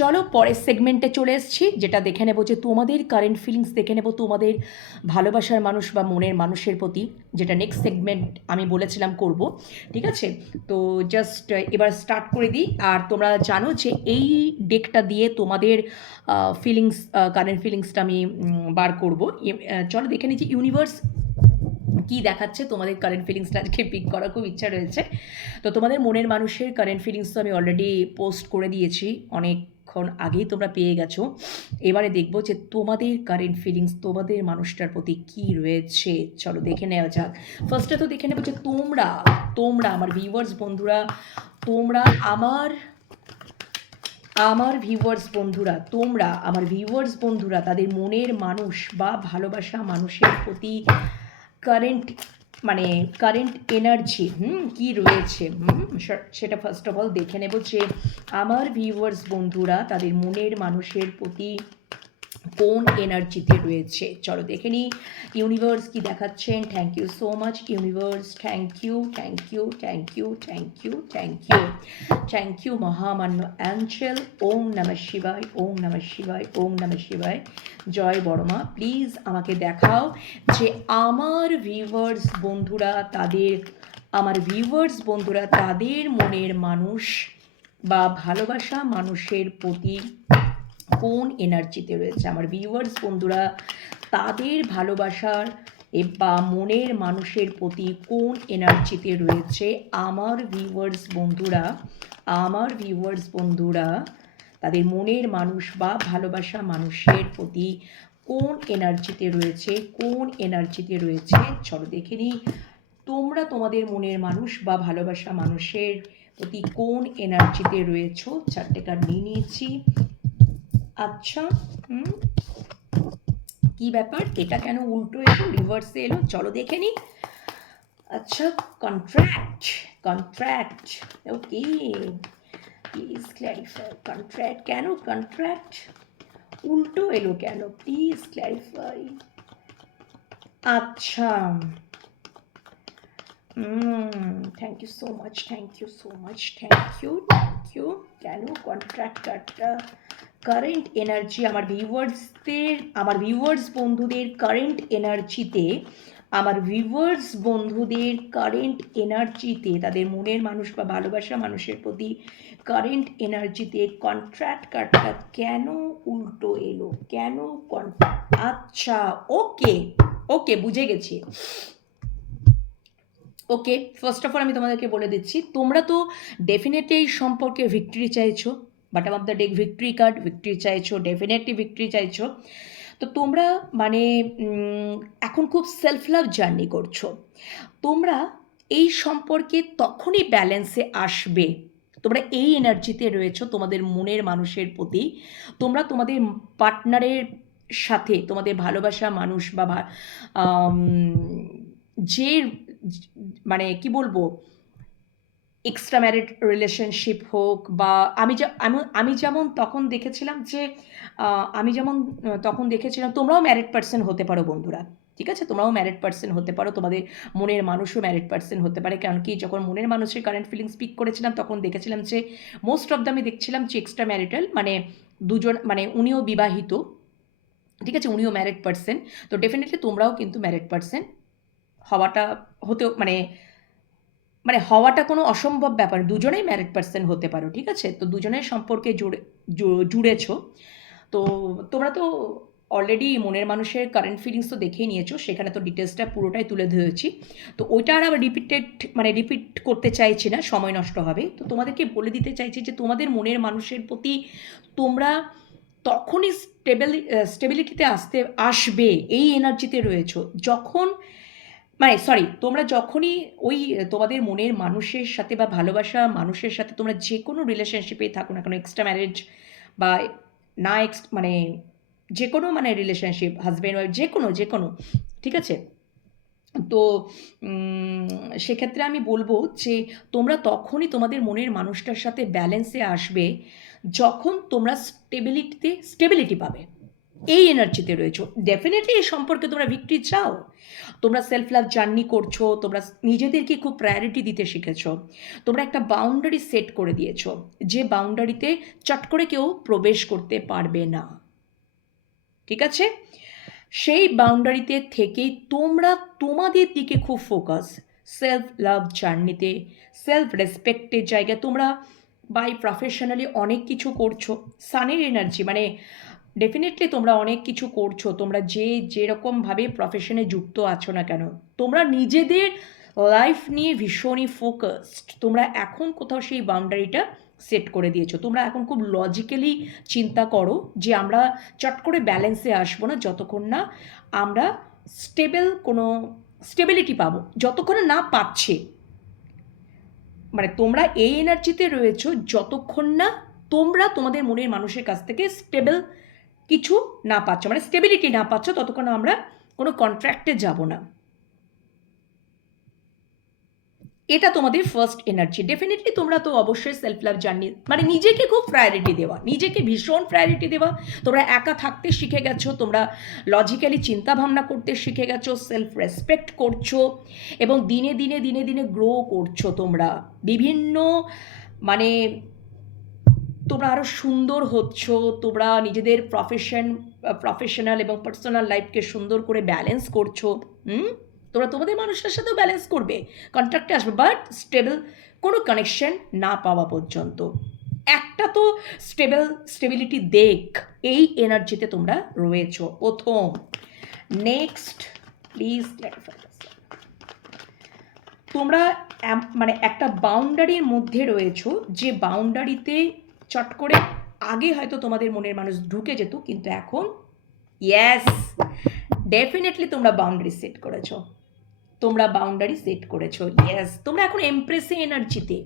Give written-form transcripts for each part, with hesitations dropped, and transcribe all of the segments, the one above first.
চলো পরের সেগমেন্টে চলে এসেছি, যেটা দেখে নেবো যে তোমাদের কারেন্ট ফিলিংস দেখে নেবো তোমাদের ভালোবাসার মানুষ বা মনের মানুষের প্রতি, যেটা নেক্সট সেগমেন্ট আমি বলেছিলাম করব। ঠিক আছে, তো জাস্ট এবার স্টার্ট করে দিই। আর তোমরা জানো যে এই ডেকটা দিয়ে তোমাদের ফিলিংস, কারেন্ট ফিলিংসটা আমি বার করব। চলো দেখে নিচ্ছি ইউনিভার্স কি দেখাচ্ছে তোমাদের কারেন্ট ফিলিংসটা আজকে পিক করার খুব ইচ্ছা রয়েছে। তো তোমাদের মনের মানুষের কারেন্ট ফিলিংস তো আমি অলরেডি পোস্ট করে দিয়েছি, অনেকক্ষণ আগেই তোমরা পেয়ে গেছো। এবারে দেখবো যে তোমাদের কারেন্ট ফিলিংস তোমাদের মানুষটার প্রতি কি রয়েছে। চলো দেখে নেওয়া যাক। ফার্স্টে তো দেখে নেবো যে তোমরা তোমরা আমার ভিউয়ার্স বন্ধুরা, তোমরা আমার আমার ভিউয়ার্স বন্ধুরা, তোমরা আমার ভিউয়ার্স বন্ধুরা তাদের মনের মানুষ বা ভালোবাসা মানুষের প্রতি কারেন্ট, মানে কারেন্ট এনার্জি কি রয়েছে সেটা ফার্স্ট অফ অল দেখে নেব যে আমার ভিউয়ার্স বন্ধুরা তাদের মনের মানুষের প্রতি কোন এনার্জিতে রয়েছে। চলো দেখে নিই ইউনিভার্স কি দেখাচ্ছেন। Thank you so much universe, thank you thank you thank you thank you thank you thank you মহামান্য অ্যাঞ্জেল। ওম নমঃ শিবায়, ওম নমঃ শিবায়, ওম নমঃ শিবায়। জয় বড়মা, প্লিজ আমাকে দেখাও যে আমার ভিউয়ার্স বন্ধুরা তাদের, আমার ভিউয়ার্স বন্ধুরা তাদের মনের মানুষ বা ভালোবাসা মানুষের প্রতি কোন এনার্জিতে রয়েছে। আমার ভিউয়ার্স বন্ধুরা তাদের ভালোবাসার বা মনের মানুষের প্রতি কোন এনার্জিতে রয়েছে। আমার ভিউয়ার্স বন্ধুরা, আমার ভিউয়ার্স বন্ধুরা তাদের মনের মানুষ বা ভালোবাসা মানুষের প্রতি কোন এনার্জিতে রয়েছে, কোন এনার্জিতে রয়েছে। চলো দেখে নিই তোমরা তোমাদের মনের মানুষ বা ভালোবাসা মানুষের প্রতি কোন এনার্জিতে রয়েছো। চারটে কার্ড নিয়ে নিয়েছি। আচ্ছা, কি ব্যাপার, এটা কেন উল্টো এলো, রিভার্সে এলো? চলো দেখে নি। আচ্ছা, contract, contract, okay, please clarify. Contract কেন, কন্ট্রাক্ট উল্টো এলো কেন, প্লিজ ক্ল্যারিফাই। আচ্ছা, thank you so much, thank you so much, thank you thank you. কেন কন্ট্রাক্ট কার্ডটা, কারেন্ট এনার্জি আমার ভিউয়ার্সদের, আমার ভিউয়ার্স বন্ধুদের কারেন্ট এনার্জিতে, আমার ভিউয়ার্স বন্ধুদের কারেন্ট এনার্জিতে তাদের মনের মানুষ বা ভালোবাসা মানুষের প্রতি কারেন্ট এনার্জিতে কন্ট্রাক্ট কার্ডটা কেন উল্টো এলো, কেন আচ্ছা, ওকে ওকে, বুঝে গেছি। ওকে, ফার্স্ট অফ অল আমি তোমাদেরকে বলে দিচ্ছি, তোমরা তো ডেফিনেটলি এই সম্পর্কে ভিক্টরি চাইছো। Bottom of the deck victory card, victory চাইছো, ডেফিনেটলি ভিক্টরি চাইছো। তো তোমরা মানে এখন খুব সেলফ লাভ জার্নি করছো। তোমরা এই সম্পর্কে তখনই ব্যালেন্সে আসবে, তোমরা এই এনার্জিতে রয়েছো তোমাদের মনের মানুষের প্রতি। তোমরা তোমাদের পার্টনারের সাথে, তোমাদের ভালোবাসা মানুষ বা যে মানে কি বলবো, এক্সট্রা ম্যারিড রিলেশনশিপ হোক বা আমি যেমন তখন দেখেছিলাম যে আমি যেমন তখন দেখেছিলাম, তোমরাও ম্যারিড পার্সন হতে পারো বন্ধুরা। ঠিক আছে, তোমরাও ম্যারিড পার্সন হতে পারো, তোমাদের মনের মানুষও ম্যারিড পার্সন হতে পারে। কারণ কি, যখন মনের মানুষের কারেন্ট ফিলিংস স্পিক করেছিলাম তখন দেখেছিলাম যে মোস্ট অফ দ্য, আমি দেখছিলাম যে এক্সট্রা ম্যারিটাল, মানে দুজন, মানে উনিও বিবাহিত, ঠিক আছে, উনিও ম্যারিড পার্সন। তো ডেফিনেটলি তোমরাও কিন্তু ম্যারিড পার্সন হওয়াটা, হতেও মানে মানে হওয়াটা কোনো অসম্ভব ব্যাপার, দুজনেই ম্যারিড পার্সন হতে পারো। ঠিক আছে, তো দুজনের সম্পর্কে জুড়েছ। তো তোমরা তো অলরেডি মনের মানুষের কারেন্ট ফিলিংস তো দেখেই নিয়েছো, সেখানে তো ডিটেলসটা পুরোটাই তুলে ধরেছি। তো ওইটা আর আবার রিপিট করতে চাইছি না, সময় নষ্ট হবে। তো তোমাদেরকে বলে দিতে চাইছি যে তোমাদের মনের মানুষের প্রতি তোমরা তখনই স্টেবিলিটিতে আসবে, এই এনার্জিতে রয়েছো যখন, মানে সরি, তোমরা যখনই ওই তোমাদের মনের মানুষের সাথে বা ভালোবাসা মানুষের সাথে তোমরা যে কোনো রিলেশনশিপেই থাকো না কেন, এক্সট্রা ম্যারেজ বা না মানে যে কোনো মানে রিলেশনশিপ, হাজব্যান্ড ওয়াইফ, যে কোনো, ঠিক আছে। তো সেক্ষেত্রে আমি বলবো যে তোমরা তখনই তোমাদের মনের মানুষটার সাথে ব্যালেন্সে আসবে যখন তোমরা স্টেবিলিটি পাবে। এই এনার্জিতে রয়েছো। ডেফিনেটলি এই সম্পর্কে তোমরা ভিক্টরি চাও, তোমরা সেলফ লাভ জার্নি করছো, তোমরা নিজেদেরকে খুব প্রায়োরিটি দিতে শিখেছো, তোমরা একটা বাউন্ডারি সেট করে দিয়েছো, যে বাউন্ডারিতে চট করে কেউ প্রবেশ করতে পারবে না। ঠিক আছে, সেই বাউন্ডারিতে থেকেই তোমরা তোমাদের দিকে খুব ফোকাস, সেলফ লাভ জার্নিতে, সেলফ রেসপেক্টের জায়গায় তোমরা বাই প্রফেশনালি অনেক কিছু করছো। সানের এনার্জি মানে ডেফিনেটলি তোমরা অনেক কিছু করছো, তোমরা যেরকমভাবে প্রফেশনে যুক্ত আছো না কেন, তোমরা নিজেদের লাইফ নিয়ে ভীষণই ফোকাসড। তোমরা এখন কোথাও সেই বাউন্ডারিটা সেট করে দিয়েছো। তোমরা এখন খুব লজিক্যালি চিন্তা করো যে আমরা চট করে ব্যালেন্সে আসবো না যতক্ষণ না আমরা কোনো স্টেবিলিটি পাবো, যতক্ষণ না পাচ্ছে। মানে তোমরা এই এনার্জিতে রয়েছো যতক্ষণ না তোমরা তোমাদের মনের মানুষের কাছ থেকে স্টেবল কিছু না পাচ্ছ, মানে স্টেবিলিটি না পাচ্ছ, ততক্ষণ আমরা কোনো কন্ট্রাক্টে যাব না। এটা তোমাদের ফার্স্ট এনার্জি। ডেফিনেটলি তোমরা তো অবশ্যই সেলফ লাভ জার্নি মানে নিজেকে খুব প্রায়োরিটি দেওয়া, নিজেকে ভীষণ প্রায়োরিটি দেওয়া। তোমরা একা থাকতে শিখে গেছো, তোমরা লজিক্যালি চিন্তা ভাবনা করতে শিখে গেছো, সেলফ রেসপেক্ট করছো এবং দিনে দিনে দিনে দিনে গ্রো করছো। তোমরা বিভিন্ন মানে তোমরা আরও সুন্দর হচ্ছ, তোমরা নিজেদের প্রফেশনাল এবং পার্সোনাল লাইফকে সুন্দর করে ব্যালেন্স করছো। তোমরা তোমাদের মানুষের সাথেও ব্যালেন্স করবে, কন্ট্রাক্টে আসবে, বাট স্টেবল কোনো কানেকশন না পাওয়া পর্যন্ত। একটা তো স্টেবিলিটি দেখ, এই এনার্জিতে তোমরা রয়েছো প্রথম। নেক্সট প্লিজ ক্ল্যারিফাই, তোমরা মানে একটা বাউন্ডারির মধ্যে রয়েছো, যে বাউন্ডারিতে চট করে আগে হয়তো তোমাদের মনের মানুষ ঢুকে যেত, কিন্তু এখন ইয়েস ডেফিনেটলি তোমরা বাউন্ডারি সেট করেছো, তোমরা বাউন্ডারি সেট করেছো। ইয়েস, তোমরা এখন এমপ্রেসে এনার্জিতে,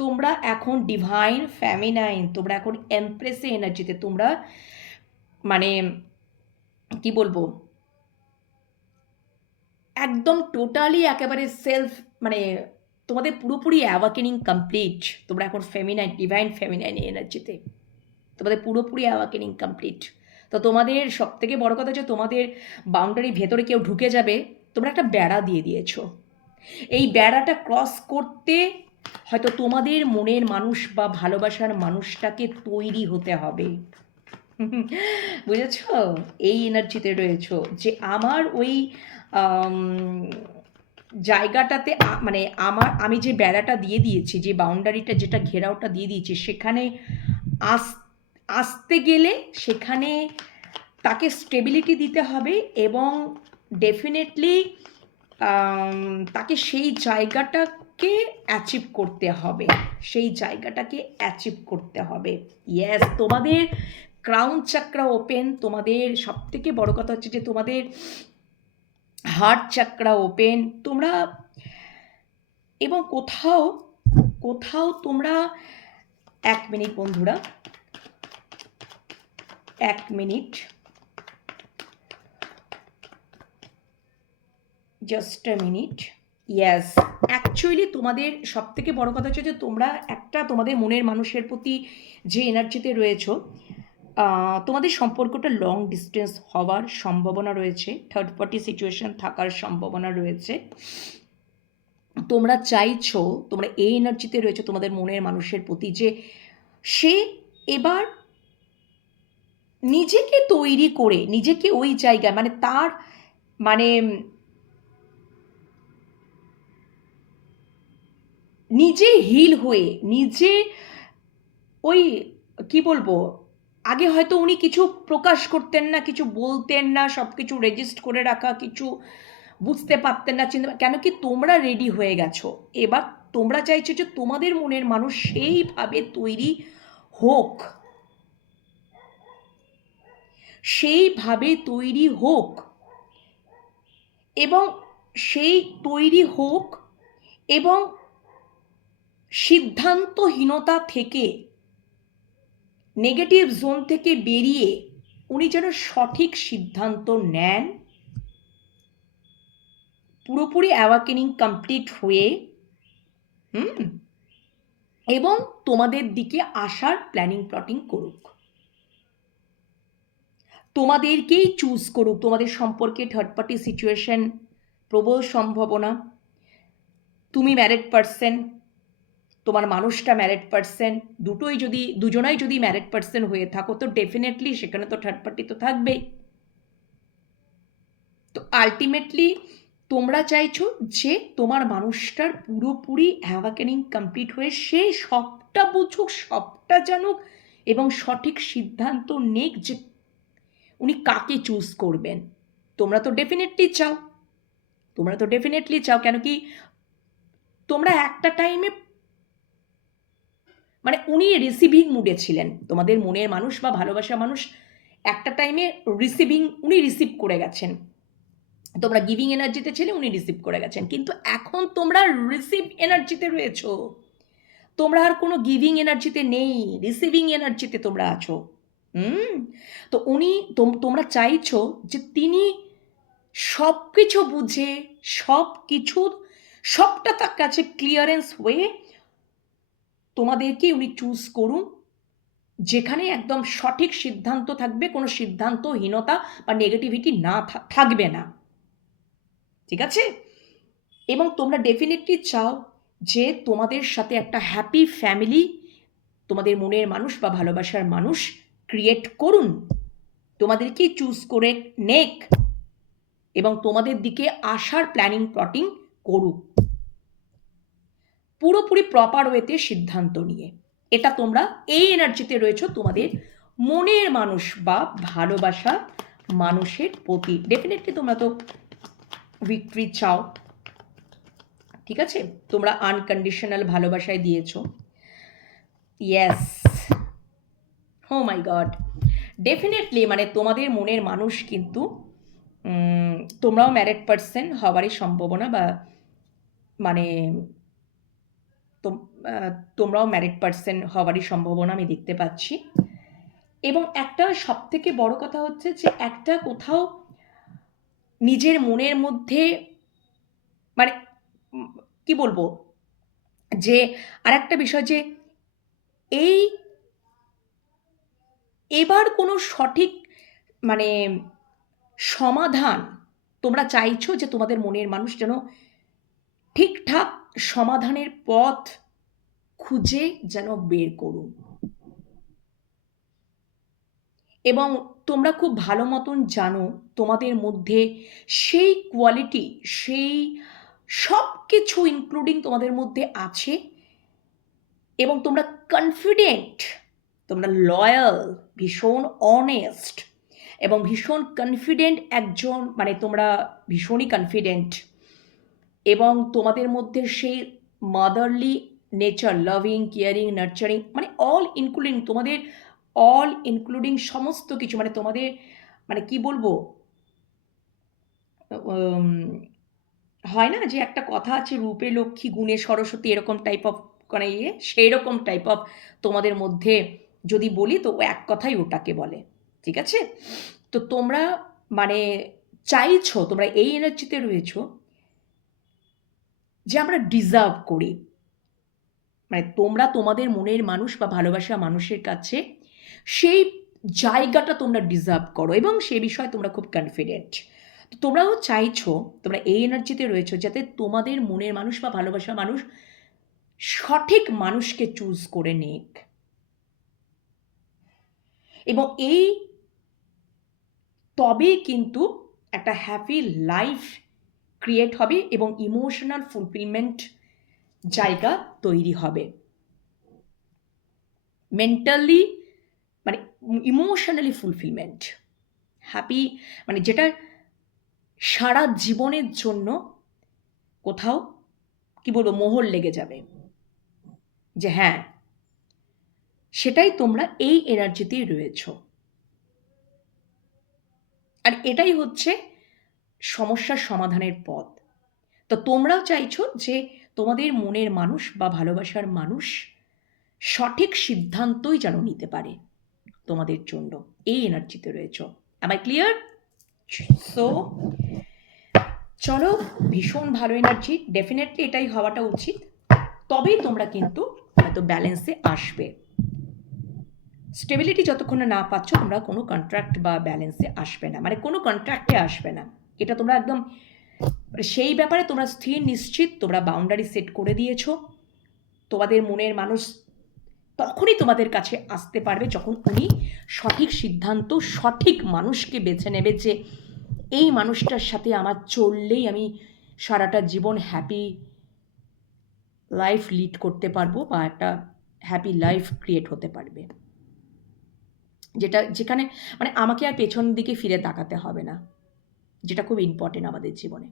তোমরা এখন ডিভাইন ফেমিনাইন, তোমরা এখন এমপ্রেসে এনার্জিতে, তোমরা মানে কি বলবো একদম টোটালি একেবারে সেলফ মানে তোমাদের পুরোপুরি অ্যাওয়াকেনিং কমপ্লিট। তোমরা এখন ফেমিনাইন, ডিভাইন ফেমিনাইন এনার্জিতে, তোমাদের পুরোপুরি অ্যাওয়াকেনিং কমপ্লিট। তো তোমাদের সব থেকে বড় কথা হচ্ছে তোমাদের বাউন্ডারি ভেতরে কেউ ঢুকে যাবে, তোমরা একটা বেড়া দিয়ে দিয়েছো। এই বেড়াটা ক্রস করতে হয়তো তোমাদের মনের মানুষ বা ভালোবাসার মানুষটাকে তৈরি হতে হবে। বুঝেছ, এই এনার্জিতে রয়েছো যে আমার ওই জায়গাটাতে মানে আমি যে বেড়াটা দিয়ে দিয়েছি, যে বাউন্ডারিটা যেটা ঘেরাওটা দিয়ে দিয়েছি, সেখানে আসতে গেলে সেখানে তাকে স্টেবিলিটি দিতে হবে এবং ডেফিনেটলি তাকে সেই জায়গাটাকে অ্যাচিভ করতে হবে, সেই জায়গাটাকে অ্যাচিভ করতে হবে। ইয়েস, তোমাদের ক্রাউন চাকরা ওপেন, তোমাদের সবথেকে বড় কথা হচ্ছে যে তোমাদের হার্ট চাকরা ওপেন, তোমরা এবং কোথাও কোথাও তোমরা 1 মিনিট বন্ধুরা, 1 minute, just a minute. Yes, actually তোমাদের সবথেকে বড় কথা হচ্ছে যে তোমরা একটা তোমাদের মনের মানুষের প্রতি যে এনার্জিতে রয়েছো, তোমাদের সম্পর্কটা লং ডিস্টেন্স হওয়ার সম্ভাবনা রয়েছে, থার্ড পার্টি সিচুয়েশন থাকার সম্ভাবনা রয়েছে। তোমরা চাইছো, তোমরা এই এনার্জিতে রয়েছে তোমাদের মনের মানুষের প্রতি যে সে এবার নিজেকে তৈরি করে, নিজেকে ওই জায়গায় মানে তার মানে নিজে হিল হয়ে, নিজে ওই কি বলবো, আগে হয়তো উনি কিছু প্রকাশ করতেন না, কিছু বলতেন না, সব কিছু রেজিস্ট করে রাখা, কিছু বুঝতে পারতেন না, চিন্তা, কেন কি তোমরা রেডি হয়ে গেছো। এবার তোমরা চাইছো যে তোমাদের মনের মানুষ সেইভাবে তৈরি হোক, সেইভাবে তৈরি হোক এবং সেই তৈরি হোক এবং সিদ্ধান্তহীনতা থেকে, নেগেটিভ জোন থেকে বেরিয়ে উনি যেন সঠিক সিদ্ধান্ত নেন, পুরোপুরি অ্যাওয়াকেনিং কমপ্লিট হয়ে এবং তোমাদের দিকে আসার প্ল্যানিং প্লটিং করুক। তোমাদেরকেই চুজ করুক, তোমাদের সম্পর্কে থার্ড পার্টি সিচুয়েশন প্রবল সম্ভাবনা। তুমি ম্যারিড পার্সন, তোমার মানুষটা ম্যারিড পার্সন, দুজনাই যদি ম্যারিড পার্সন হয়ে থাকো তো ডেফিনেটলি সেখানে তো থার্ড পার্টি তো থাকবেই। তো আলটিমেটলি তোমরা চাইছো যে তোমার মানুষটার পুরোপুরি অ্যাওয়াকেনিং কমপ্লিট হয়ে সে সবটা বুঝুক, সবটা জানুক এবং সঠিক সিদ্ধান্ত নেক যে উনি কাকে চুজ করবেন। তোমরা তো ডেফিনেটলি চাও, কেন কি তোমরা একটা টাইমে মানে উনি রিসিভিং মুডে ছিলেন, তোমাদের মনের মানুষ বা ভালোবাসা মানুষ একটা টাইমে উনি রিসিভ করে গেছেন। তোমরা গিভিং এনার্জিতে ছিলে, উনি রিসিভ করে গেছেন, কিন্তু এখন তোমরা রিসিভ এনার্জিতে রয়েছো, তোমরা আর কোনো গিভিং এনার্জিতে নেই, রিসিভিং এনার্জিতে তোমরা আছো। তো তোমরা চাইছো যে তিনি সব কিছু বুঝে সবটা তার কাছে ক্লিয়ারেন্স হয়ে তোমাদেরকে উনি চুজ করুন, যেখানে একদম সঠিক সিদ্ধান্ত থাকবে, কোনো সিদ্ধান্তহীনতা বা নেগেটিভিটি না থাকবে না, ঠিক আছে? এবং তোমরা ডেফিনেটলি চাও যে তোমাদের সাথে একটা হ্যাপি ফ্যামিলি তোমাদের মনের মানুষ বা ভালোবাসার মানুষ ক্রিয়েট করুন, তোমাদেরকে চুজ করে নেক এবং তোমাদের দিকে আসার প্ল্যানিং প্লটিং করুক পুরোপুরি প্রপার ওয়েতে সিদ্ধান্ত নিয়ে। এটা তোমরা এই এনার্জিতে রয়েছো তোমাদের মনের মানুষ বা ভালোবাসা মানুষের প্রতি। ডেফিনেটলি তোমরা তো ভিক্টরি চাও, ঠিক আছে? তোমরা আনকন্ডিশনাল ভালোবাসায় দিয়েছো। Yes, O my god, definitely মানে তোমাদের মনের মানুষ কিন্তু তোমরাও ম্যারিড পার্সন হওয়ারই সম্ভাবনা, বা মানে তোমরাও ম্যারিড পার্সন হওয়ারই সম্ভাবনা আমি দেখতে পাচ্ছি। এবং একটা সব থেকে বড় কথা হচ্ছে যে একটা কোথাও নিজের মনের মধ্যে মানে কি বলবো, যে আর একটা বিষয় যে এবার কোনো সঠিক মানে সমাধান তোমরা চাইছো যে তোমাদের মনের মানুষ যেন ঠিকঠাক সমাধানের পথ খুঁজে যেন বের করুন। এবং তোমরা খুব ভালো মতন জানো তোমাদের মধ্যে সেই কোয়ালিটি, সেই সব কিছু ইনক্লুডিং তোমাদের মধ্যে আছে, এবং তোমরা কনফিডেন্ট, তোমরা লয়াল, ভীষণ অনেস্ট এবং ভীষণ কনফিডেন্ট একজন, মানে তোমরা ভীষণই কনফিডেন্ট, এবং তোমাদের মধ্যে সেই motherly nature, loving, caring, nurturing, মানে অল ইনক্লুডিং সমস্ত কিছু, মানে তোমাদের মানে কি বলবো, হয় না যে একটা কথা আছে রূপে লক্ষ্মী গুণে সরস্বতী, এরকম টাইপ অফ মানে সেই রকম টাইপ অফ তোমাদের মধ্যে যদি বলি তো এক কথাই ওটাকে বলে, ঠিক আছে? তো তোমরা মানে চাইছো, তোমরা এই এনার্জিতে রয়েছো যে আমরা ডিজার্ভ করি, মানে তোমরা তোমাদের মনের মানুষ বা ভালোবাসা মানুষের কাছে সেই জায়গাটা তোমরা ডিজার্ভ করো এবং সে বিষয়ে তোমরা খুব কনফিডেন্ট। তো তোমরাও চাইছো, তোমরা এই এনার্জিতে রয়েছো যাতে তোমাদের মনের মানুষ বা ভালোবাসা মানুষ সঠিক মানুষকে চুজ করে নেক, এবং এই তবেই কিন্তু একটা হ্যাপি লাইফ ক্রিয়েট হবে এবং ইমোশনাল ফুলফিলমেন্ট জায়গা তৈরি হবে, মেন্টালি মানে ইমোশনালি ফুলফিলমেন্ট, হ্যাপি, মানে যেটা সারা জীবনের জন্য কোথাও কি বলবো মোহর লেগে যাবে যে হ্যাঁ, সেটাই তোমরা এই এনার্জিতেই রয়েছ। আর এটাই হচ্ছে সমস্যার সমাধানের পথ। তো তোমরাও চাইছো যে তোমাদের মনের মানুষ বা ভালোবাসার মানুষ সঠিক সিদ্ধান্তই যেন নিতে পারে তোমাদের জন্য, এই এনার্জিতে রয়েছো। Am I clear? সো চলো, ভীষণ ভালো এনার্জি, ডেফিনেটলি এটাই হওয়াটা উচিত, তবেই তোমরা কিন্তু হয়তো ব্যালেন্সে আসবে। স্টেবিলিটি যতক্ষণ না পাচ্ছ তোমরা কোনো কন্ট্রাক্ট বা ব্যালেন্সে আসবে না, মানে কোনো কন্ট্রাক্টে আসবে না। এটা তোমরা একদম সেই ব্যাপারে তোমরা স্থির নিশ্চিত, তোমরা বাউন্ডারি সেট করে দিয়েছো। তোমাদের মনের মানুষ তখনই তোমাদের কাছে আসতে পারবে যখন উনি সঠিক সিদ্ধান্ত, সঠিক মানুষকে বেছে নেবে যে এই মানুষটার সাথে আমার চললেই আমি সারাটা জীবন হ্যাপি লাইফ লিড করতে পারবো বা একটা হ্যাপি লাইফ ক্রিয়েট হতে পারবে, যেখানে মানে আমাকে আর পেছন দিকে ফিরে তাকাতে হবে না, যেটা খুব ইম্পর্টেন্ট আমাদের জীবনে।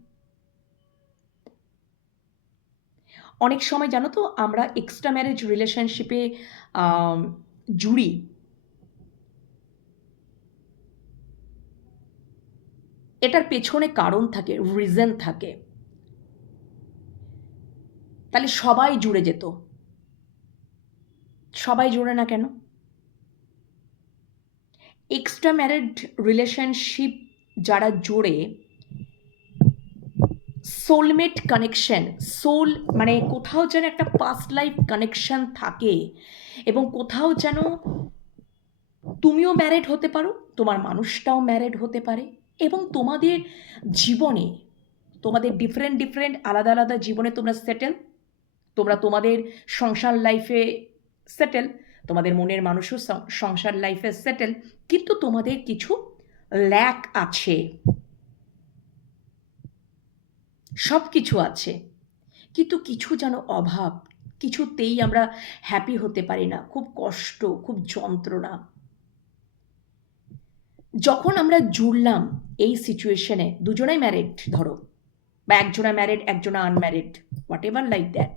অনেক সময় জানো তো আমরা এক্সট্রা ম্যারেজ রিলেশনশিপে জুড়ি, এটার পেছনে কারণ থাকে, রিজন থাকে। তাহলে সবাই জুড়ে যেত, সবাই জুড়ে না কেন? এক্সট্রা ম্যারিড রিলেশনশিপ যারা জোড়ে, সোলমেট কানেকশন, সোল মানে কোথাও যেন একটা পাস্ট লাইফ কানেকশন থাকে, এবং কোথাও যেন তুমিও ম্যারিড হতে পারো, তোমার মানুষটাও ম্যারিড হতে পারে, এবং তোমাদের জীবনে, তোমাদের ডিফারেন্ট আলাদা আলাদা জীবনে তোমরা সেটেল, তোমরা তোমাদের সংসার লাইফে সেটেল, তোমাদের মনের মানুষও সংসার লাইফে সেটেল, কিন্তু তোমাদের কিছু ল্যাক আছে, সব কিছু আছে, কিন্তু কিছু যেন অভাব, কিছুতেই আমরা হ্যাপি হতে পারি না, খুব কষ্ট, খুব যন্ত্রণা। যখন আমরা জুড়লাম এই সিচুয়েশনে, দুজনাই ম্যারিড ধরো, বা একজনা ম্যারিড একজনা unmarried, whatever like that,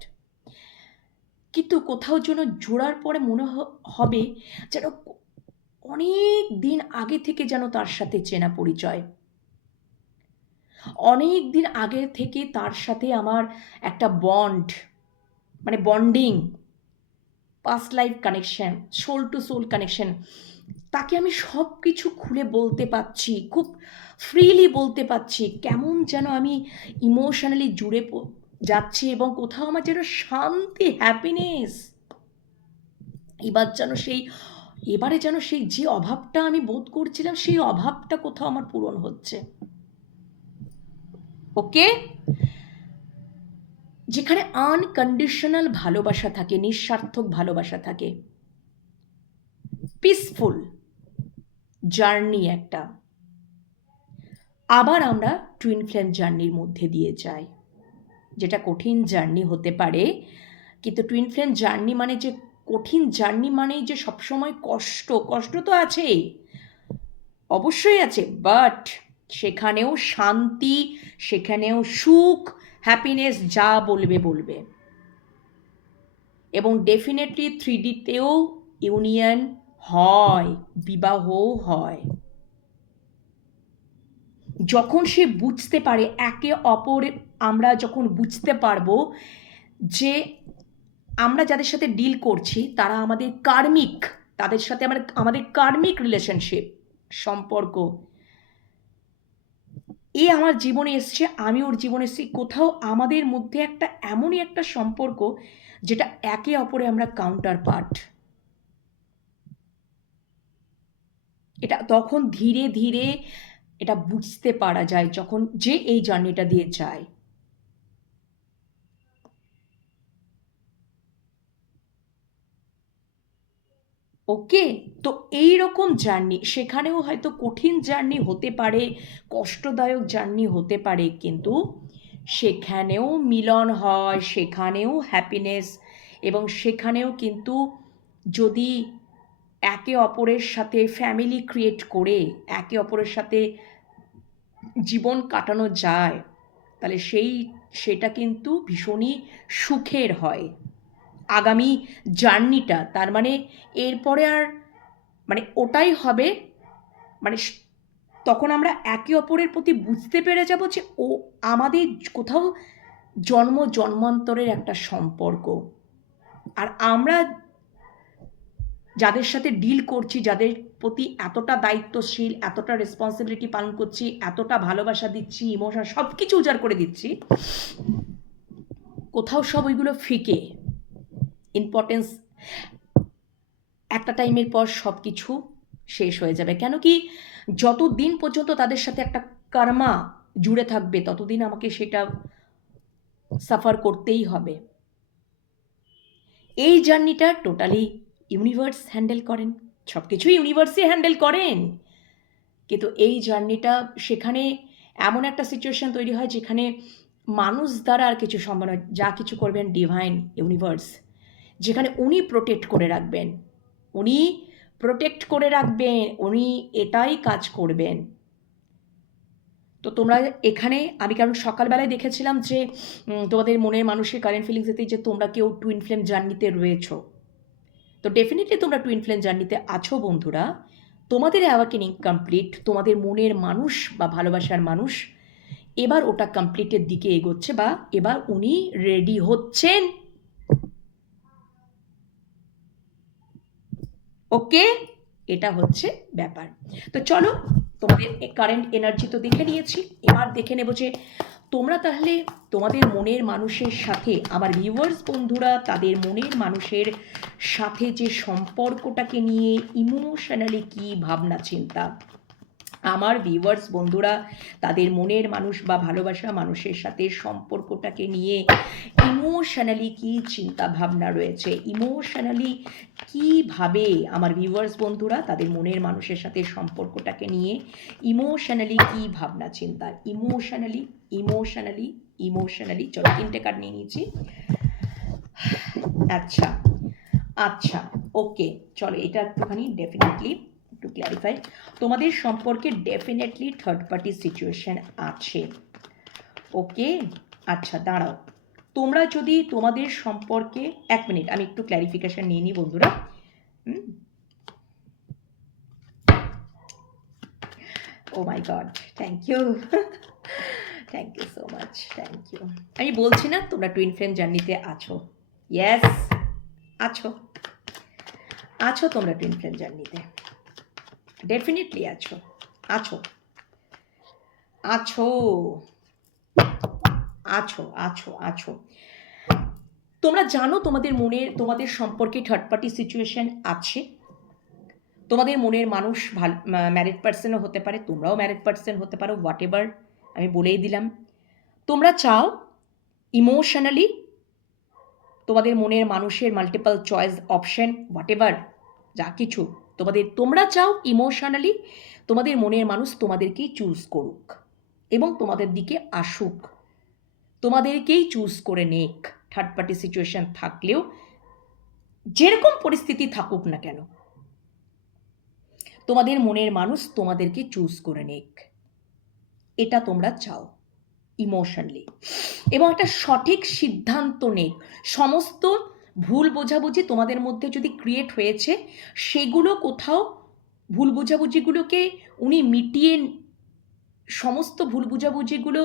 কিন্তু কোথাও যেন জোড়ার পরে মনে হবে যেন অনেক দিন আগে থেকে যেন তার সাথে চেনা পরিচয়, অনেক দিন আগে থেকে তার সাথে আমার একটা বন্ড, মানে bonding, past life connection, soul to soul connection, তাকে আমি সব কিছু খুলে বলতে পারছি, খুব ফ্রিলি বলতে পারছি, কেমন যেন আমি ইমোশনালি জুড়ে যাচ্ছি, এবং কোথাও আমার যেন শান্তি, হ্যাপিনেস, এবারে যেন সেই যে অভাবটা আমি বোধ করছিলাম, সেই অভাবটা কোথাও আমার পূরণ হচ্ছে। ওকে, যেখানে আনকন্ডিশনাল ভালোবাসা থাকে, নিঃস্বার্থক ভালোবাসা থাকে, পিসফুল জার্নি একটা। আবার আমরা টুইন ফ্লেম জার্নির মধ্যে দিয়ে যাই, যেটা কঠিন জার্নি হতে পারে, কিন্তু টুইন ফ্লেম জার্নি মানে যে কঠিন জার্নি মানেই যে সবসময় কষ্ট, কষ্ট তো আছেই, অবশ্যই আছে, বাট সেখানেও শান্তি, সেখানেও সুখ, হ্যাপিনেস, যা বলবে বলবে, এবং ডেফিনেটলি 3Dতেও ইউনিয়ন হয়, বিবাহও হয়। যখন সে বুঝতে পারে একে অপর, আমরা যখন বুঝতে পারবো যে আমরা যাদের সাথে ডিল করছি তারা আমাদের কার্মিক, তাদের সাথে আমাদের কার্মিক রিলেশনশিপ, সম্পর্ক, এ আমার জীবনে এসছে, আমি ওর জীবনে এসছি, কোথাও আমাদের মধ্যে একটা এমনই একটা সম্পর্ক যেটা একে অপরে আমরা কাউন্টার পার্ট। এটা তখন ধীরে ধীরে এটা বুঝতে পারা যায় যখন যে এই জার্নিটা দিয়ে যায়। ওকে, তো এই রকম জার্নি, সেখানেও হয়তো কঠিন জার্নি হতে পারে, কষ্টদায়ক জার্নি হতে পারে, কিন্তু সেখানেও মিলন হয়, সেখানেও হ্যাপিনেস, এবং সেখানেও কিন্তু যদি একে অপরের সাথে ফ্যামিলি ক্রিয়েট করে একে অপরের সাথে জীবন কাটানো যায়, তাহলে সেটা কিন্তু ভীষণই সুখের হয় আগামী জার্নিটা। তার মানে এরপরে আর মানে ওটাই হবে, মানে তখন আমরা একে অপরের প্রতি বুঝতে পেরে যাব যে ও আমাদের কোথাও জন্মান্তরের একটা সম্পর্ক, আর আমরা যাদের সাথে ডিল করছি, যাদের প্রতি এতটা দায়িত্বশীল, এতটা রেসপন্সিবিলিটি পালন করছি, এতটা ভালোবাসা দিচ্ছি, ইমোশন সব কিছু উজাড় করে দিচ্ছি, কোথাও সব ওইগুলো ফিকে, ইম্পর্টেন্স একটা টাইমের পর সব কিছু শেষ হয়ে যাবে। কেন কি, যতদিন পর্যন্ত তাদের সাথে একটা কর্মা জুড়ে থাকবে ততদিন আমাকে সেটা সাফার করতেই হবে। এই জার্নিটা টোটালি ইউনিভার্স হ্যান্ডেল করেন, সব কিছুই ইউনিভার্সই হ্যান্ডেল করেন, কিন্তু এই জার্নিটা সেখানে এমন একটা সিচুয়েশন তৈরি হয় যেখানে মানুষ দ্বারা আর কিছু সম্ভব নয়, যা কিছু করবেন ডিভাইন ইউনিভার্স, যেখানে উনি প্রোটেক্ট করে রাখবেন, উনি প্রোটেক্ট করে রাখবেন, উনি এটাই কাজ করবেন। তো তোমরা এখানে, আমি কারণ সকালবেলায় দেখেছিলাম যে তোমাদের মনের মানুষের কারেন্ট ফিলিংস এতে যে তোমরা কেউ টুইন ফ্লেম জার্নিতে রয়েছো, তো ডেফিনেটলি তোমরা টুইন ফ্লেম জার্নিতে আছো বন্ধুরা। তোমাদের অ্যাওয়াকেনিং কমপ্লিট, তোমাদের মনের মানুষ বা ভালোবাসার মানুষ এবার ওটা কমপ্লিটের দিকে এগোচ্ছে, বা এবার উনি রেডি হচ্ছেন। ওকে, এটা হচ্ছে ব্যাপার। তো চলো, তোমাদের কারেন্ট এনার্জি তো দেখে নিয়েছি, এবার দেখে নেব যে তোমরা তাহলে তোমাদের মনের মানুষের সাথে, আমার ভিউয়ার্স বন্ধুরা তাদের মনের মানুষের সাথে যে সম্পর্কটাকে নিয়ে ইমোশনালি কি ভাবনা চিন্তা, আমার ভিউয়ার্স বন্ধুরা তাদের মনের মানুষ বা ভালোবাসা মানুষের সাথে সম্পর্কটাকে নিয়ে ইমোশনালি কি চিন্তা ভাবনা রয়েছে, ইমোশনালি কিভাবে আমার ভিউয়ার্স বন্ধুরা তাদের মনের মানুষের সাথে সম্পর্কটাকে নিয়ে ইমোশনালি কি ভাবনা চিন্তা, ইমোশনালি ইমোশনালি ইমোশনালি। চলো, 3টে কার্ড নিয়ে নিয়েছি। আচ্ছা আচ্ছা, ওকে, চলো এটা একটুখানি ডেফিনেটলি একটু ক্ল্যারিফাই। তোমাদের সম্পর্কে ডেফিনেটলি থার্ড পার্টি সিচুয়েশন আছে। ওকে, আচ্ছা দাঁড়াও, তোমরা যদি তোমাদের সম্পর্কে, 1 মিনিট আমি একটু ক্ল্যারিফিকেশন নিয়ে নিই বন্ধুরা। Oh my god, thank you thank you so much, thank you. আমি বলছি না তোমরা টুইন ফ্লেম জার্নিতে আছো, ইয়েস আছো, আছো তোমরা টুইন ফ্লেম জার্নিতে, ডেফিনেটলি আছো, আছো আছো আছো আছো আছো। তোমরা জানো তোমাদের মনের, তোমাদের সম্পর্কে থার্ড পার্টি সিচুয়েশন আছে। তোমাদের মনের মানুষ ম্যারিড পার্সনও হতে পারে, তোমরাও ম্যারিড পার্সন হতে পারো, হোয়াট এভার, আমি বলেই দিলাম। তোমরা চাও ইমোশনালি তোমাদের মনের মানুষের multiple choice option, what ever, যা কিছু তোমরা চাও ইমোশনালি তোমাদের মনের মানুষ তোমাদেরকেই চুজ করুক এবং তোমাদের দিকে আসুক, তোমাদেরকেই চুজ করে নেক। থার্ড পার্টি সিচুয়েশন থাকলেও যেরকম পরিস্থিতি থাকুক না কেন, তোমাদের মনের মানুষ তোমাদেরকে চুজ করে নেক, এটা তোমরা চাও ইমোশনালি, এবং একটা সঠিক সিদ্ধান্ত নেক। সমস্ত ভুল বোঝাবুঝি তোমাদের মধ্যে যদি ক্রিয়েট হয়েছে, সেগুলো কোথাও ভুল বোঝাবুঝিগুলোকে উনি মিটিয়ে, সমস্ত ভুল বোঝাবুঝিগুলো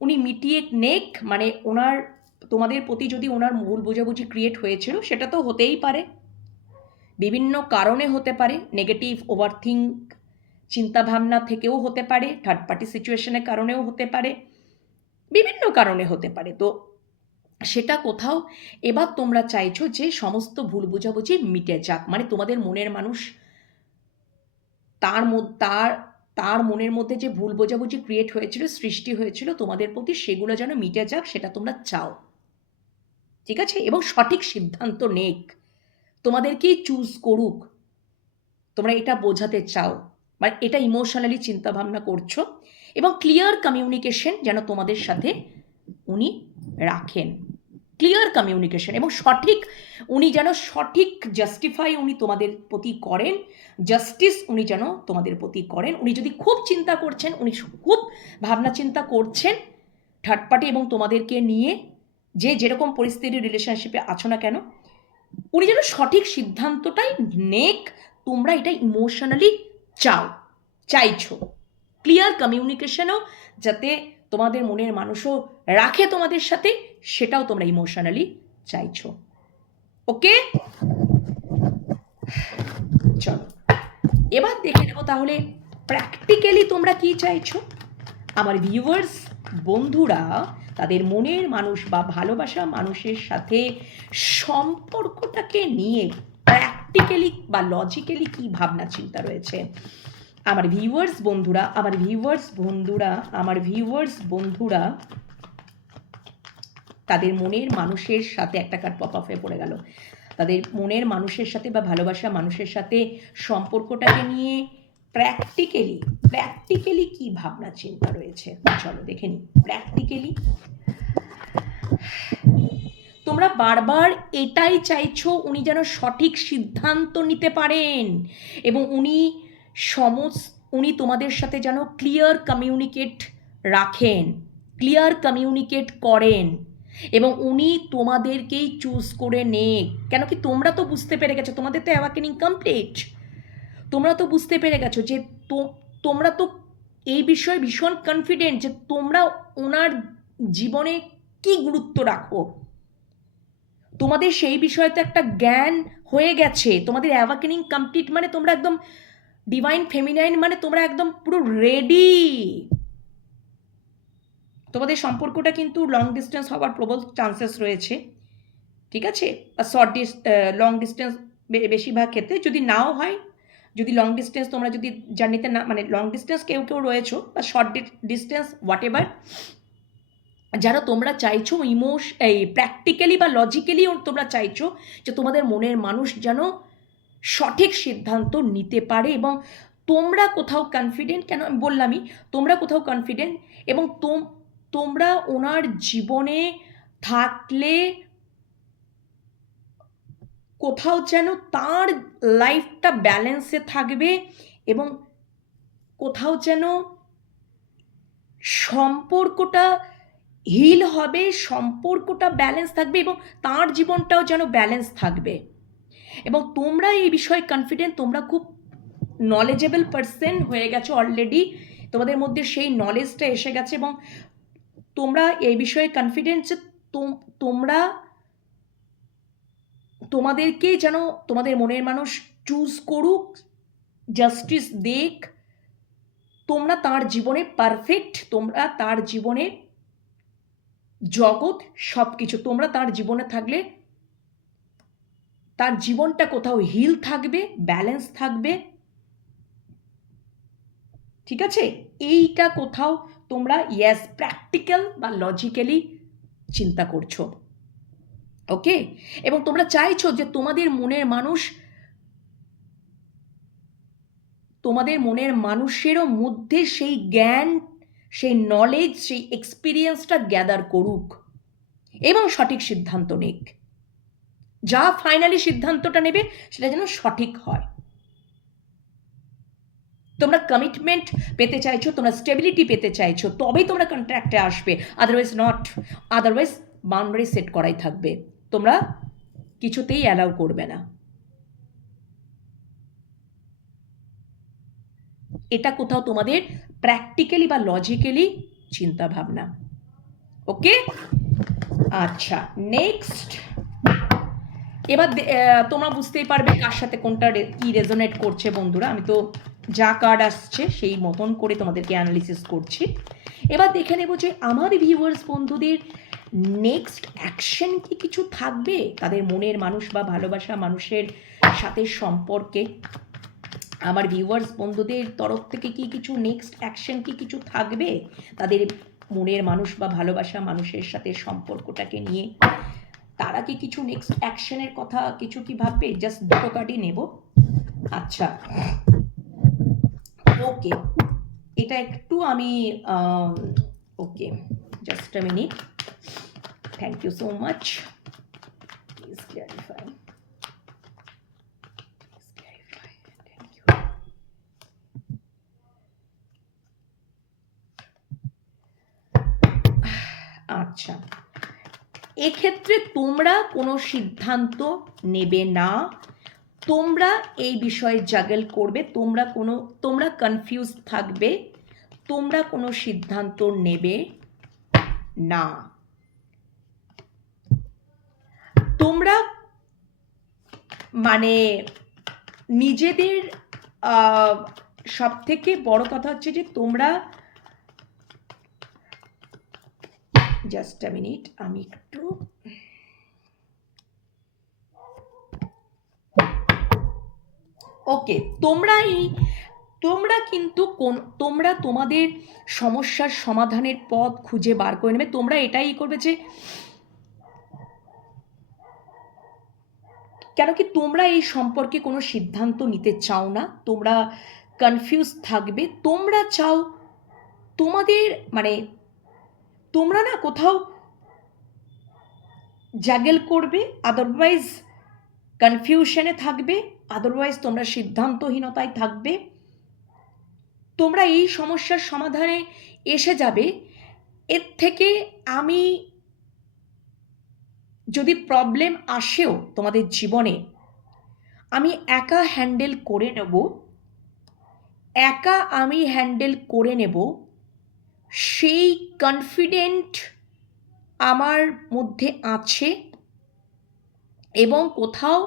উনি মিটিয়ে নেক, মানে ওনার তোমাদের প্রতি যদি ওনার ভুল বোঝাবুঝি ক্রিয়েট হয়েছিল, সেটা তো হতেই পারে, বিভিন্ন কারণে হতে পারে, নেগেটিভ ওভারথিঙ্ক চিন্তাভাবনা থেকেও হতে পারে, থার্ড পার্টি সিচুয়েশনের কারণেও হতে পারে, বিভিন্ন কারণে হতে পারে। তো সেটা কোথাও এবার তোমরা চাইছো যে সমস্ত ভুল বোঝাবুঝি মিটে যাক, মানে তোমাদের মনের মানুষ তার মনের মধ্যে যে ভুল বোঝাবুঝি ক্রিয়েট হয়েছিল, সৃষ্টি হয়েছিল তোমাদের প্রতি, সেগুলো যেন মিটে যাক, সেটা তোমরা চাও, ঠিক আছে? এবং সঠিক সিদ্ধান্ত নেক, তোমাদেরকেই চুজ করুক, তোমরা এটা বোঝাতে চাও, মানে এটা ইমোশনালি চিন্তাভাবনা করছো, এবং ক্লিয়ার কমিউনিকেশন যেন তোমাদের সাথে উনি রাখেন, ক্লিয়ার কমিউনিকেশন, এবং সঠিক উনি যেন সঠিক জাস্টিফাই উনি তোমাদের প্রতি করেন, জাস্টিস উনি যেন তোমাদের প্রতি করেন। উনি যদি খুব চিন্তা করছেন, উনি খুব ভাবনা চিন্তা করছেন থার্ড পার্টি এবং তোমাদেরকে নিয়ে, যে যেরকম পরিস্থিতির রিলেশনশিপে আছো না কেন, উনি যেন সঠিক সিদ্ধান্তটাই নেক, তোমরা এটা ইমোশনালি চাইছো। ক্লিয়ার কমিউনিকেশনও যাতে তোমাদের মনের মানুষও রাখে তোমাদের সাথে, সেটাও তোমরা ইমোশনালি চাইছো। ওকে, চলো এবার দেখে নেবো তাহলে প্র্যাকটিক্যালি তোমরা কি চাইছো। আমার ভিউয়ার্স বন্ধুরা তাদের মনের মানুষ বা ভালোবাসা মানুষের সাথে সম্পর্কটাকে নিয়ে প্র্যাকটিক্যালি বা লজিক্যালি কি ভাবনা চিন্তা রয়েছে। আমার ভিউয়ার্স বন্ধুরা তাদের মনের মানুষের সাথে একটা কার্ড পপ আপ হয়ে পড়ে গেল। তাদের মনের মানুষের সাথে বা ভালোবাসা মানুষের সাথে সম্পর্কটাকে নিয়ে প্র্যাকটিক্যালি কি ভাবনা চিন্তা রয়েছে। চলো দেখে নিই প্র্যাকটিক্যালি। তোমরা বারবার এটাই চাইছো উনি যেন সঠিক সিদ্ধান্ত নিতে পারেন এবং উনি তোমাদের সাথে যেন ক্লিয়ার কমিউনিকেট করেন এবং উনি তোমাদেরকেই চুজ করে নেক। কেন কি তোমরা তো বুঝতে পেরে গেছো, তোমাদের তো অ্যাওয়াকেনিং কমপ্লিট, তোমরা তো বুঝতে পেরে গেছো যে তোমরা তো এই বিষয়ে ভীষণ কনফিডেন্ট যে তোমরা ওনার জীবনে কি গুরুত্ব রাখো। তোমাদের সেই বিষয়ে তো একটা জ্ঞান হয়ে গেছে, তোমাদের অ্যাওয়াকেনিং কমপ্লিট মানে তোমরা একদম ডিভাইন ফেমিনাইন, মানে তোমরা একদম পুরো রেডি। তোমাদের সম্পর্কটা কিন্তু লং ডিস্টেন্স হওয়ার প্রবল চান্সেস রয়েছে, ঠিক আছে? লং ডিস্টেন্স বেশিরভাগ ক্ষেত্রে, যদি নাও হয়, যদি লং ডিস্টেন্স তোমরা যদি জার্নিতে না, মানে লং ডিস্টেন্স কেউ রয়েছো বা শর্ট ডিস্টেন্স হোয়াট এভার, যারা তোমরা চাইছো এই প্র্যাকটিক্যালি বা লজিক্যালিও তোমরা চাইছো যে তোমাদের মনের মানুষ যেন সঠিক সিদ্ধান্ত নিতে পারে এবং তোমরা কোথাও কনফিডেন্ট, কেন আমি বললামই তোমরা কোথাও কনফিডেন্ট এবং তোমরা ওনার জীবনে থাকলে কোথাও যেন তার লাইফটা ব্যালেন্সে থাকবে এবং কোথাও যেন সম্পর্কটা হিল হবে, সম্পর্কটা ব্যালেন্স থাকবে এবং তার জীবনটাও যেন ব্যালেন্স থাকবে। এবং তোমরা এই বিষয়ে কনফিডেন্ট, তোমরা খুব নলেজেবল পারসন হয়ে গেছো অলরেডি, তোমাদের মধ্যে সেই নলেজটা এসে গেছে এবং তোমরা এই বিষয়ে কনফিডেন্ট যে তোমরা তোমাদেরকে যেন তোমাদের মনের মানুষ চুজ করুক, জাস্টিস দেখ, তোমরা তার জীবনে পারফেক্ট, তোমরা তার জীবনে জগৎ সব কিছু, তোমরা তার জীবনে থাকলে তার জীবনটা কোথাও হিল থাকবে, ব্যালেন্স থাকবে, ঠিক আছে? এইটা কোথাও তোমরা ইয়েস প্র্যাকটিক্যাল বা লজিক্যালি চিন্তা করছো, ওকে? এবং তোমরা চাইছো যে তোমাদের মনের মানুষেরও মধ্যে সেই জ্ঞান, সেই নলেজ, সেই এক্সপিরিয়েন্সটা গ্যাদার করুক এবং সঠিক সিদ্ধান্ত নিক। যা ফাইনালি সিদ্ধান্তটা নেবে সেটা যেন সঠিক হয়। তোমরা কমিটমেন্ট পেতে চাইছো, তোমরা স্টেবিলিটি পেতে চাইছো, তবেই তোমরা কন্ট্রাক্টে আসবে, আদারওয়াইজ বাউন্ডারি সেট করাই থাকবে, তোমরা কিছুতেই অ্যালাউ করবে না। এটা কোথাও তোমাদের প্র্যাকটিক্যালি বা লজিক্যালি চিন্তা ভাবনা, ওকে? আচ্ছা, নেক্সট এবার তোমরা বুঝতেই পারবে কার সাথে কোনটা কি রেজোনেট করছে বন্ধুরা। আমি তো যা কার্ড আসছে সেই মতন করে তোমাদেরকে অ্যানালিসিস করছি। এবার দেখে নেব যে আমার ভিউয়ার্স বন্ধুদের নেক্সট অ্যাকশন কি কিছু থাকবে তাদের মনের মানুষ বা ভালোবাসা মানুষের সাথে সম্পর্কে। আমার ভিউয়ার্স বন্ধুদের তরফ থেকে কি কিছু নেক্সট অ্যাকশন কি কিছু থাকবে তাদের মনের মানুষ বা ভালোবাসা মানুষের সাথে সম্পর্কটাকে নিয়ে, তারা কি কিছু নেক্সট অ্যাকশনের কথা কিছু কি ভাববে? জাস্ট দুটো কার্ডই নেব। আচ্ছা, ওকে, এটা একটু আমি okay, just a minute, thank you so much, please clarify. আচ্ছা, এক্ষেত্রে তোমরা কোনো সিদ্ধান্ত নেবে না, তোমরা এই বিষয়ে জাগল করবে, তোমরা কনফিউজ থাকবে, তোমরা কোনো সিদ্ধান্ত নেবে না। তোমরা মানে নিজেদের সব থেকে বড় কথা হচ্ছে যে তোমরা, জাস্ট আ মিনিট, আমি একটু ওকে, তোমরা কিন্তু তোমরা তোমাদের সমস্যার সমাধানের পথ খুঁজে বার করে নেবে। তোমরা এটাই করবে যে কেন কি তোমরা এই সম্পর্কে কোনো সিদ্ধান্ত নিতে চাও না, তোমরা কনফিউজ থাকবে, তোমরা চাও তোমাদের মানে তোমরা না কোথাও জাগেল করবে, আদারওয়াইজ কনফিউশনে থাকবে, আদারওয়াইজ তোমরা সিদ্ধান্তহীনতায় থাকবে। তোমরা এই সমস্যার সমাধানে এসে যাবে। এর থেকে আমি যদি প্রবলেম আসেও তোমাদের জীবনে, আমি একা হ্যান্ডেল করে নেব, আমি হ্যান্ডেল করে নেব, সেই কনফিডেন্ট আমার মধ্যে আছে। এবং কোথাও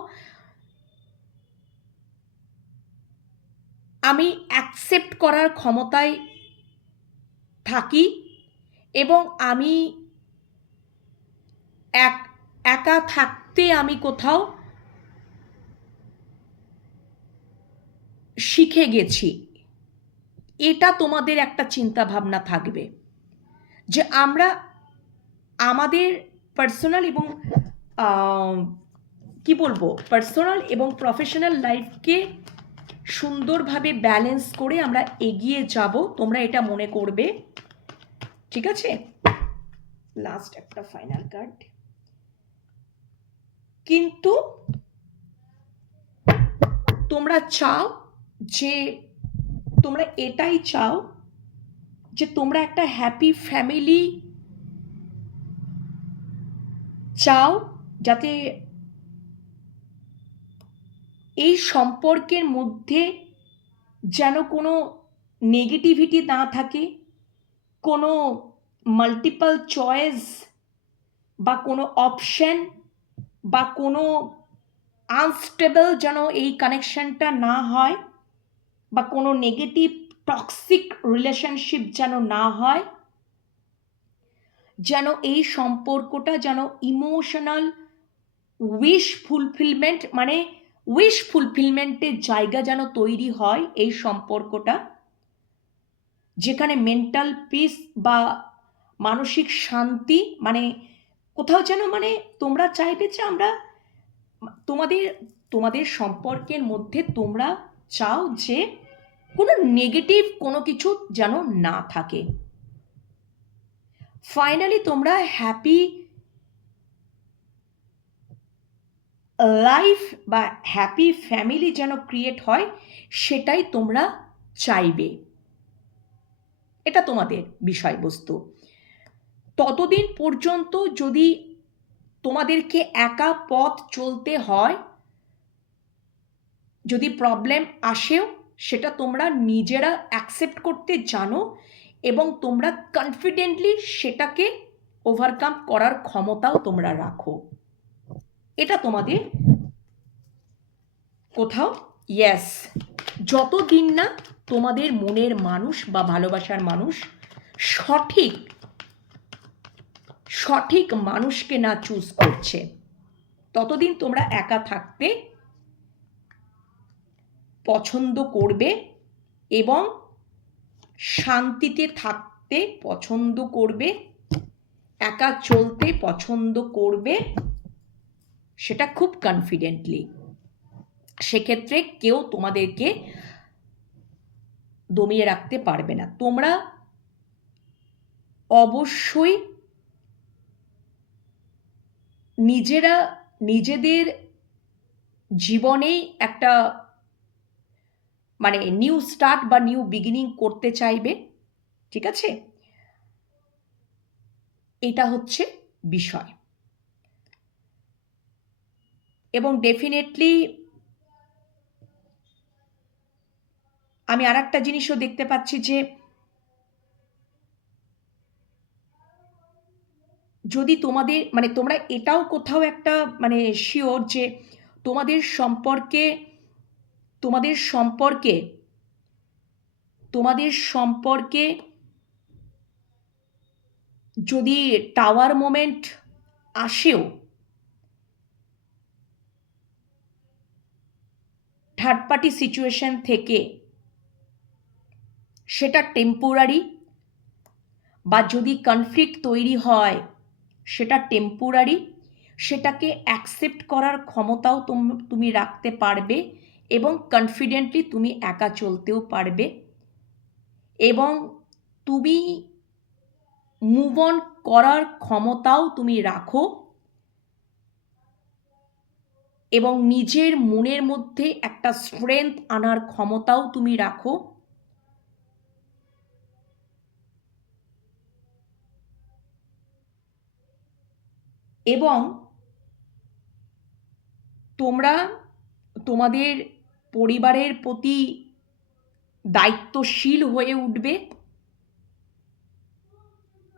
আমি অ্যাকসেপ্ট করার ক্ষমতায় থাকি, এবং আমি একা থাকতে আমি কোথাও শিখে গেছি। এটা তোমাদের একটা চিন্তা ভাবনা থাকবে যে আমরা আমাদের পার্সোনাল এবং কি বলবো, পার্সোনাল এবং প্রফেশনাল লাইফকে সুন্দরভাবে ব্যালেন্স করে আমরা এগিয়ে যাব, তোমরা এটা মনে করবে। ঠিক আছে, লাস্ট একটা ফাইনাল কার্ড। কিন্তু তোমরা চাও যে তোমরা এটাই চাও যে তোমরা একটা হ্যাপি ফ্যামিলি চাও, যাতে এই সম্পর্কের মধ্যে যেন কোনো নেগেটিভিটি না থাকে, কোনো মাল্টিপল চয়েস বা কোনো অপশন বা কোনো আনস্টেবল যেন এই কানেকশনটা না হয়, বা কোনো নেগেটিভ টক্সিক রিলেশনশিপ যেন না হয়, যেন এই সম্পর্কটা যেন ইমোশনাল উইশ ফুলফিলমেন্ট মানে উইশ ফুলফিলমেন্টের জায়গা যেন তৈরি হয় এই সম্পর্কটা, যেখানে মেন্টাল পিস বা মানসিক শান্তি মানে কোথাও যেন মানে তোমরা চাইবে যে আমরা তোমাদের সম্পর্কের মধ্যে তোমরা চাও যে কোনো নেগেটিভ কোনো কিছু যেন না থাকে। ফাইনালি তোমরা হ্যাপি লাইফ বা হ্যাপি ফ্যামিলি যেন ক্রিয়েট হয়, সেটাই তোমরা চাইবে। এটা তোমাদের বিষয়বস্তু। ততদিন পর্যন্ত যদি তোমাদেরকে একা পথ চলতে হয়, যদি প্রবলেম আসেও, সেটা তোমরা নিজেরা অ্যাকসেপ্ট করতে জানো এবং তোমরা কনফিডেন্টলি সেটাকে ওভারকাম করার ক্ষমতাও তোমরা রাখো। এটা তোমাদের কোথাও ইয়েস, যতদিন না তোমাদের মনের মানুষ বা ভালোবাসার মানুষ সঠিক মানুষকে না চুজ করছে, ততদিন তোমরা একা থাকতে পছন্দ করবে এবং শান্তিতে থাকতে পছন্দ করবে, একা চলতে পছন্দ করবে, সেটা খুব কনফিডেন্টলি। সেক্ষেত্রে কেউ তোমাদেরকে দমিয়ে রাখতে পারবে না। তোমরা অবশ্যই নিজেদের জীবনেই একটা মানে নিউ স্টার্ট বা নিউ বিগিনিং করতে চাইবে। ঠিক আছে, এটা হচ্ছে বিষয়। এবং ডেফিনেটলি আমি আর একটা জিনিসও দেখতে পাচ্ছি যে যদি তোমাদের মানে তোমরা এটাও কোথাও একটা মানে শিওর যে তোমাদের সম্পর্কে তোমাদের সম্পর্কে তোমাদের সম্পর্কে যদি টাওয়ার মোমেন্ট আসেও, থার্ড পার্টি সিচুয়েশন থেকে সেটা টেম্পোরারি, বা যদি কনফ্লিক্ট তৈরি হয় সেটা টেম্পোরারি, সেটাকে অ্যাকসেপ্ট করার ক্ষমতাও তুমি রাখতে পারবে, এবং কনফিডেন্টলি তুমি একা চলতেও পারবে, এবং তুমি মুভ অন করার ক্ষমতাও তুমি রাখো, এবং নিজের মনের মধ্যে একটা স্ট্রেংথ আনার ক্ষমতাও তুমি রাখো। এবং তোমরা তোমাদের পরিবারের প্রতি দায়িত্বশীল হয়ে উঠবে,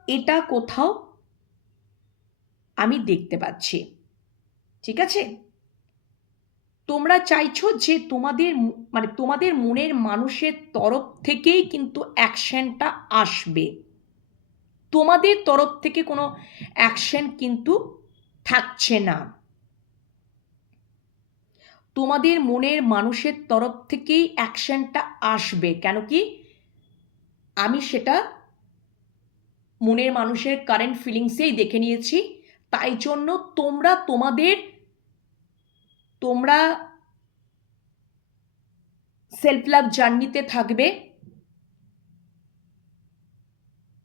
এটা কোথাও আমি দেখতে পাচ্ছি। ঠিক আছে? তোমরা চাইছো যে তোমাদের মনের মানুষের তরফ থেকেই কিন্তু অ্যাকশনটা আসবে, তোমাদের তরফ থেকে কোনো অ্যাকশন কিন্তু থাকছে না, তোমাদের মনের মানুষের তরফ থেকেই অ্যাকশনটা আসবে। কেন কি আমি সেটা মনের মানুষের কারেন্ট ফিলিংসেই দেখে নিয়েছি। তাই জন্য তোমরা সেলফ লাভ জার্নিতে থাকবে,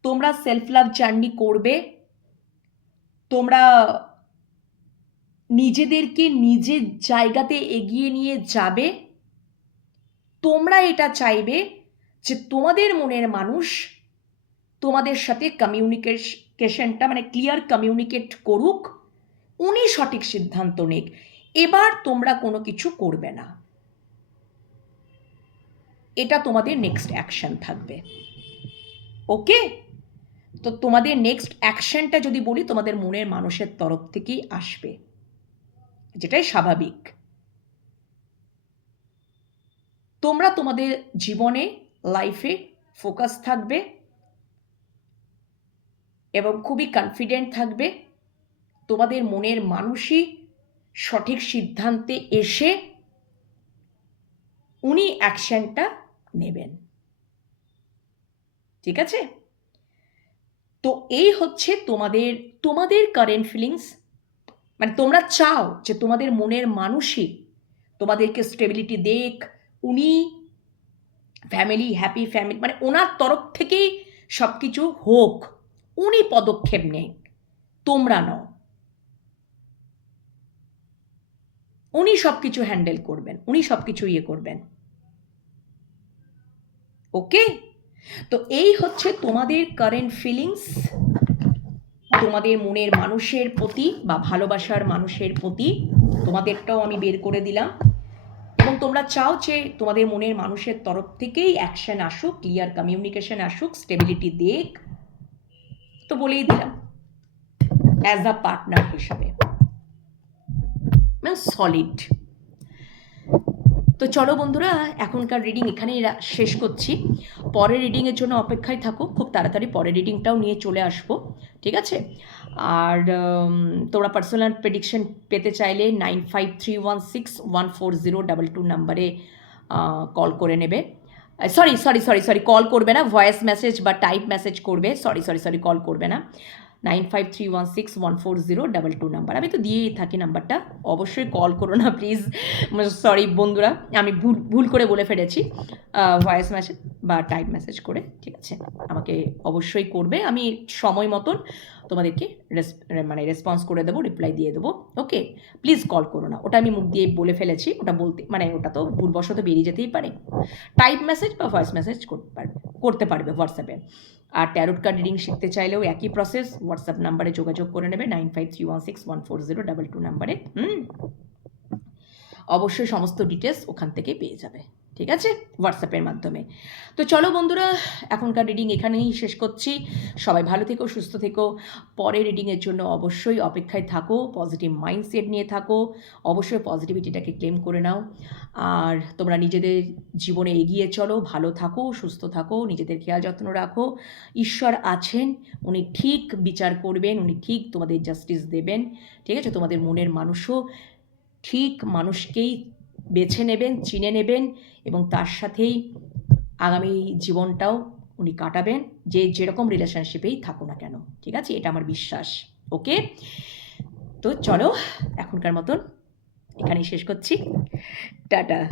তোমরা সেলফ লাভ জার্নি করবে, তোমরা নিজেদেরকে নিজের জায়গাতে এগিয়ে নিয়ে যাবে। তোমরা এটা চাইবে যে তোমাদের মনের মানুষ তোমাদের সাথে কমিউনিকেশনটা ক্লিয়ার কমিউনিকেট করুক, উনি সঠিক সিদ্ধান্ত নিক, এবার তোমরা কোনো কিছু করবে না। এটা তোমাদের নেক্সট অ্যাকশন থাকবে। ওকে? তো তোমাদের নেক্সট অ্যাকশনটা যদি বলি, তোমাদের মনের মানুষের তরফ থেকেই আসবে, যেটাই স্বাভাবিক। তোমরা তোমাদের জীবনে লাইফে ফোকাস থাকবে এবং খুবই কনফিডেন্ট থাকবে। তোমাদের মনের মানুষই সঠিক সিদ্ধান্তে এসে উনি অ্যাকশনটা নেবেন। ঠিক আছে? তো এই হচ্ছে তোমাদের কারেন্ট ফিলিংস। তোমরা চাও যে তোমাদের মনের মানুষই তোমাদেরকে স্টেবিলিটি দেখ, উনি ফ্যামিলি, হ্যাপি ফ্যামিলি, ওনার তরফ থেকেই সব কিছু হোক, উনি পদক্ষেপ নেন, তোমরা নও। উনি সব কিছু হ্যান্ডেল করবেন, উনি সব কিছু করবেন। ওকে? তো এই হচ্ছে তোমাদের কারেন্ট ফিলিংস তোমাদের মনের মানুষের প্রতি বা ভালোবাসার মানুষের প্রতি। তোমাদেরটাও আমি বের করে দিলাম, এবং তোমরা চাও যে তোমাদের মনের মানুষের তরফ থেকেই অ্যাকশন আসুক, ক্লিয়ার কমিউনিকেশন আসুক, স্টেবিলিটি দেখ। তো বলেই দিলাম অ্যাজ আ পার্টনার হিসাবে, সলিড। তো চলো বন্ধুরা, এখনকার রিডিং এখানেই শেষ করছি। পরের রিডিংয়ের জন্য অপেক্ষায় থাকো, খুব তাড়াতাড়ি পরের রিডিংটাও নিয়ে চলে আসবো। ঠিক আছে? আর তোমরা পার্সোনাল প্রেডিকশন পেতে চাইলে 9531614022 নাম্বারে কল করে নেবে। সরি কল করবে না, ভয়েস মেসেজ বা টাইপ মেসেজ করবে। সরি কল করবে না। 9531614022 নাম্বার, আমি তো দিয়েই থাকি নাম্বারটা, অবশ্যই কল করো না প্লিজ। সরি বন্ধুরা, আমি ভুল করে বলে ফেলেছি। ভয়েস মেসেজ বা টাইপ মেসেজ করে, ঠিক আছে, আমাকে অবশ্যই করবে। আমি সময় মতন তোমাদেরকে রেসপন্স করে দেবো, রিপ্লাই দিয়ে দেবো। ওকে? প্লিজ কল করো না, ওটা আমি মুখ দিয়ে বলে ফেলেছি, ওটা বলতে ওটা তো ভুলবশত বেরিয়ে যেতেই পারে। টাইপ মেসেজ বা ভয়েস মেসেজ করতে পারবে হোয়াটসঅ্যাপে। আর ট্যারোট কার্ড রিডিং শিখতে চাইলেও একই প্রসেস, হোয়াটসঅ্যাপ নাম্বারে যোগাযোগ করে নেবে 9531614022 নাম্বারে। অবশ্যই সমস্ত ডিটেলস ওখান থেকে পেয়ে যাবে। ঠিক আছে? হোয়াটসঅ্যাপের মাধ্যমে। তো চলো বন্ধুরা, এখনকার রিডিং এখানেই শেষ করছি। সবাই ভালো থেকো, সুস্থ থেকো। পরের রিডিংয়ের জন্য অবশ্যই অপেক্ষায় থাকো, পজিটিভ মাইন্ডসেট নিয়ে থাকো, অবশ্যই পজিটিভিটিটাকে ক্লেম করে নাও। আর তোমরা নিজেদের জীবনে এগিয়ে চলো, ভালো থাকো, সুস্থ থাকো, নিজেদের খেয়াল যত্ন রাখো। ঈশ্বর আছেন, উনি ঠিক বিচার করবেন, উনি ঠিক তোমাদের জাস্টিস দেবেন। ঠিক আছে? তোমাদের মনের মানুষও ঠিক মানুষকেই বেছে নেবেন, চিনে নেবেন এবং তার সাথেই আগামী জীবনটাও উনি কাটাবেন, যে যেরকম রিলেশনশিপেই থাকুক না কেন। ঠিক আছে? এটা আমার বিশ্বাস। ওকে? তো চলো এখনকার মতন এখানেই শেষ করছি। টাটা।